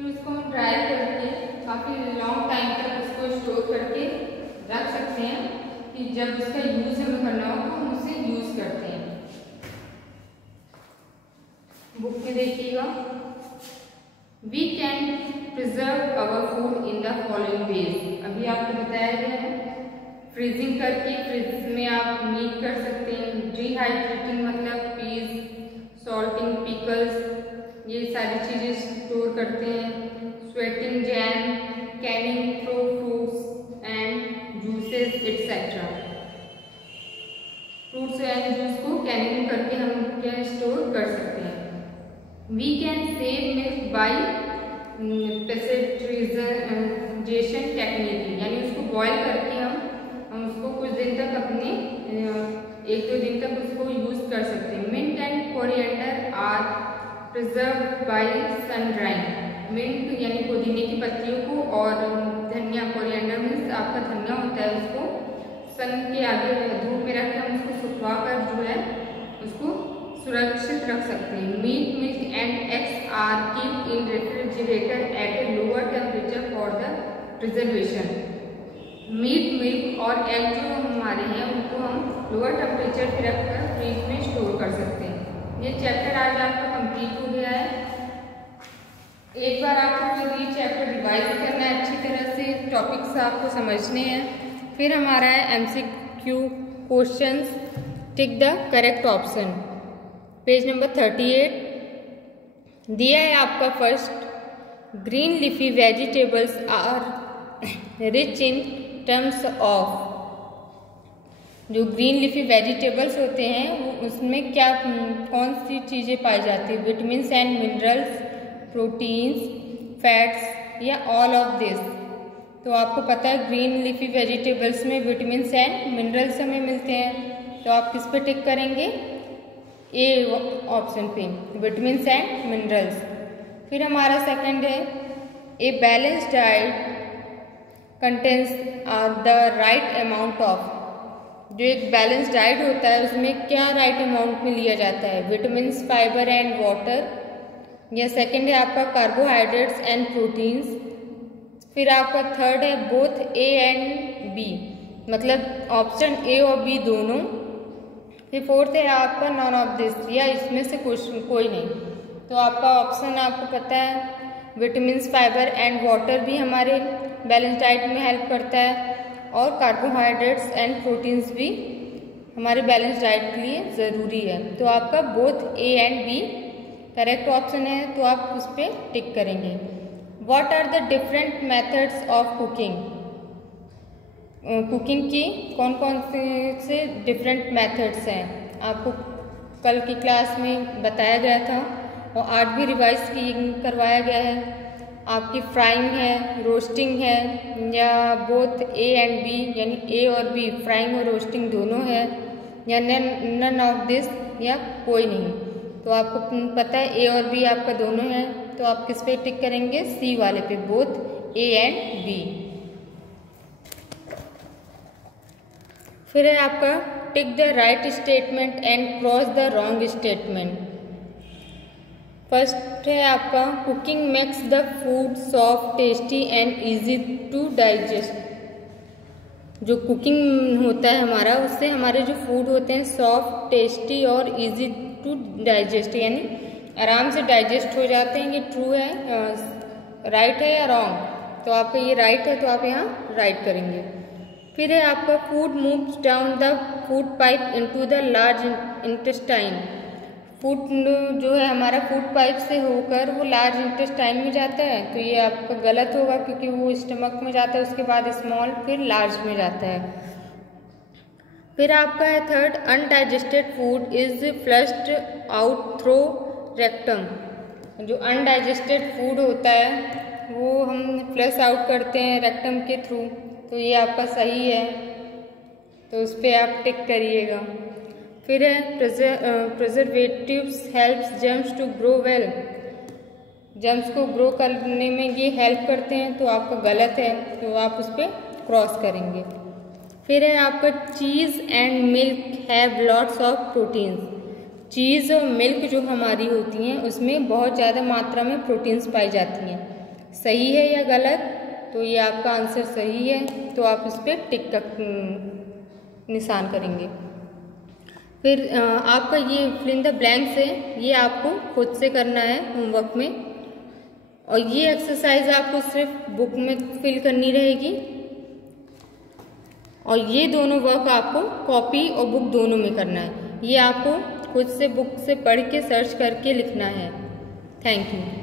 फिर उसको हम ड्राई करके काफ़ी लॉन्ग टाइम तक उसको स्टोर करके रख सकते हैं कि जब उसका यूज़ हमें करना हो तो हम उसे यूज़ करते हैं। बुक में देखिएगा, we can preserve our food in the following ways. अभी आपको बताया गया है, फ्रीजिंग करके फ्रिज में आप मीट कर सकते हैं, डिहाइड्रेटिंग मतलब पीस, सॉल्टिंग, पिकल्स, ये सारी चीज़ें स्टोर करते हैं, sweating jam, canning through fruits and juices etcetera. Fruits and juice को कैनिंग करके हम क्या स्टोर कर सकते हैं। We can save milk by pasteurisation technique, यानी उसको बॉयल करके हम उसको कुछ दिन तक अपने 1-2 दिन तक उसको यूज़ कर सकते हैं। Mint and coriander are preserve by sun drying. Mint यानी पुदीने की पत्तियों को और धनिया, कोरिएंडर मीन्स आपका धनिया होता है, उसको सन के आगे धूप में रख के हम उसको सुखवा कर जो है उसको सुरक्षित रख सकते हैं। Meat, milk and eggs are keep in refrigerator at a lower temperature for the preservation. Meat, milk और एग जो हमारे हैं उनको हम लोअर टेम्परेचर पर रखकर फ्रिज में स्टोर कर सकते हैं। ये चैप्टर आज आपका कंप्लीट हो गया है। एक बार आपको फिर ये चैप्टर रिवाइज करना है, अच्छी तरह से टॉपिक्स आपको समझने हैं। फिर हमारा है MCQ questions, tick the correct option. Page number 38 दिया है आपका first, green leafy vegetables are rich in terms of. जो ग्रीन लीफी वेजिटेबल्स होते हैं वो उसमें क्या कौन सी चीज़ें पाई जाती है? Vitamins and minerals, proteins, fats या ऑल ऑफ दिस। तो आपको पता है ग्रीन लीफी वेजिटेबल्स में विटामिन्स एंड मिनरल्स हमें मिलते हैं, तो आप किस पे टिक करेंगे? ए ऑप्शन पे, विटामिन्स एंड मिनरल्स। फिर हमारा सेकंड है, a balanced diet contains the right amount of. जो एक बैलेंस डाइट होता है उसमें क्या राइट अमाउंट में लिया जाता है? Vitamins, fibre and water. या सेकंड है आपका कार्बोहाइड्रेट्स एंड प्रोटीन्स। फिर आपका थर्ड है बोथ ए एंड बी, मतलब ऑप्शन ए और बी दोनों। फिर फोर्थ है आपका नॉन ऑफ दिस, या इसमें से कोई नहीं। तो आपका ऑप्शन आपको पता है, विटामिन्स, फाइबर एंड वाटर भी हमारे बैलेंस डाइट में हेल्प करता है और कार्बोहाइड्रेट्स एंड प्रोटीन्स भी हमारे बैलेंस डाइट के लिए ज़रूरी है। तो आपका both A and B correct option है, तो आप उस पर टिक करेंगे। What are the different methods of cooking? Cooking की कौन कौन से डिफरेंट मेथड्स हैं? आपको कल की क्लास में बताया गया था और आज भी रिवाइज करवाया गया है। आपकी फ्राइंग है, रोस्टिंग है, या बोथ ए एंड बी, यानी ए और बी, फ्राइंग और रोस्टिंग दोनों है, या नन ऑफ दिस, या कोई नहीं। तो आपको पता है ए और बी आपका दोनों है, तो आप किस पे टिक करेंगे? सी वाले पे, बोथ ए एंड बी। फिर है आपका tick the right statement and cross the wrong statement. First है आपका, cooking makes the food soft, tasty and easy to digest. जो कुकिंग होता है हमारा, उससे हमारे जो फूड होते हैं सॉफ्ट, टेस्टी और इजी टू डाइजेस्ट, यानी आराम से डाइजेस्ट हो जाते हैं। ये ट्रू है, राइट है या रॉन्ग? तो आपका ये राइट है, तो आप यहाँ राइट करेंगे। फिर है आपका, food moves down the food pipe into the large intestine. Food जो है हमारा फूड पाइप से होकर वो लार्ज इंटेस्टाइन में जाता है, तो ये आपका गलत होगा क्योंकि वो स्टमक में जाता है, उसके बाद स्मॉल, फिर लार्ज में जाता है। फिर आपका है third, undigested food is flushed out through rectum. जो अनडाइजेस्टेड फूड होता है वो हम फ्लश आउट करते हैं रेक्टम के थ्रू, तो ये आपका सही है, तो उस पर आप टिक करिएगा। फिर है preservatives helps germs to grow well. Germs को ग्रो करने में ये हेल्प करते हैं, तो आपका गलत है, तो आप उस पर क्रॉस करेंगे। फिर है आपका, cheese and milk have lots of proteins. Cheese और मिल्क जो हमारी होती हैं उसमें बहुत ज़्यादा मात्रा में प्रोटीन्स पाई जाती हैं। सही है या गलत, तो ये आपका आंसर सही है, तो आप इस पर टिक का निशान करेंगे। फिर आपका ये फिल इन द ब्लैंक्स है, ये आपको खुद से करना है होमवर्क में, और ये एक्सरसाइज आपको सिर्फ बुक में फिल करनी रहेगी, और ये दोनों वर्क आपको कॉपी और बुक दोनों में करना है। ये आपको खुद से बुक से पढ़ के सर्च करके लिखना है। Thank you.